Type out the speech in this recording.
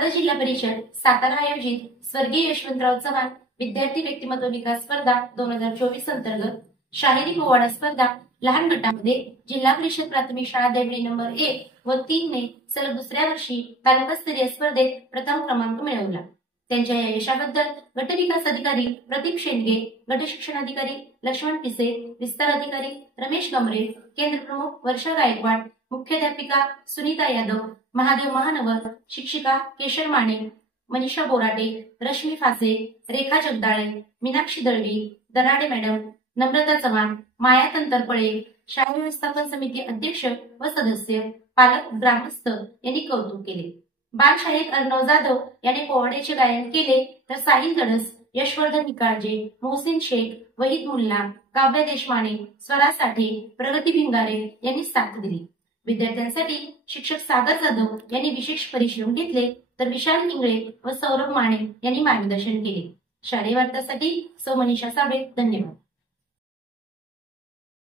सातारा जिल्हा परिषद सातारा आयोजित स्वर्गीय यशवंतराव चव्हाण विद्यार्थी व्यक्तिमत्व विकास स्पर्धा 2024 अंतर्गत शाहिरी पोवाडा स्पर्धा लहान गटामध्ये जिल्हा परिषद प्राथमिक शाळा देवळी नंबर 1 व 3 ने सलग दुसऱ्या वर्षी तालुकास्तरीय स्पर्धेत प्रथम क्रमांक मिळवला। त्यांच्या या यशाबद्दल गट विकास अधिकारी प्रदीप शेंडगे, गट शिक्षण अधिकारी लक्ष्मण पिसे, विस्तार अधिकारी रमेश गमरे, केंद्र प्रमुख वर्षा गायकवाड, मुख्याध्यापिका सुनीता यादव, महादेव महानवर, शिक्षिका केशर माने, मनीषा बोराटे, रश्मी फासे, रेखा जगदाळे, मीनाक्षी दळवी, दराडे मॅडम, नम्रता चव्हाण, माया तंतरपळे, शाळा व्यवस्थापन समिती अध्यक्ष व सदस्य, पालक, ग्रामस्थ यांनी कौतुक केले। बालशाळेत अर्णव जाधव यांनी पोवाड्याचे गायन केले तर साहिल धडस, यशवर्धन निकाळजे, मोहसिन शेख, वहीद मुल्ला, काव्य देशमाने, स्वरा साठे, प्रगती भिंगारे यांनी साथ दिली। विद्यार्थ्यांसाठी शिक्षक सागर जाधव यांनी विशेष परिश्रम घेतले तर विशाल इंगळे व सौरभ माने यांनी मार्गदर्शन केले। शालेय वार्तासाठी सौ मनीषा साबळे, धन्यवाद।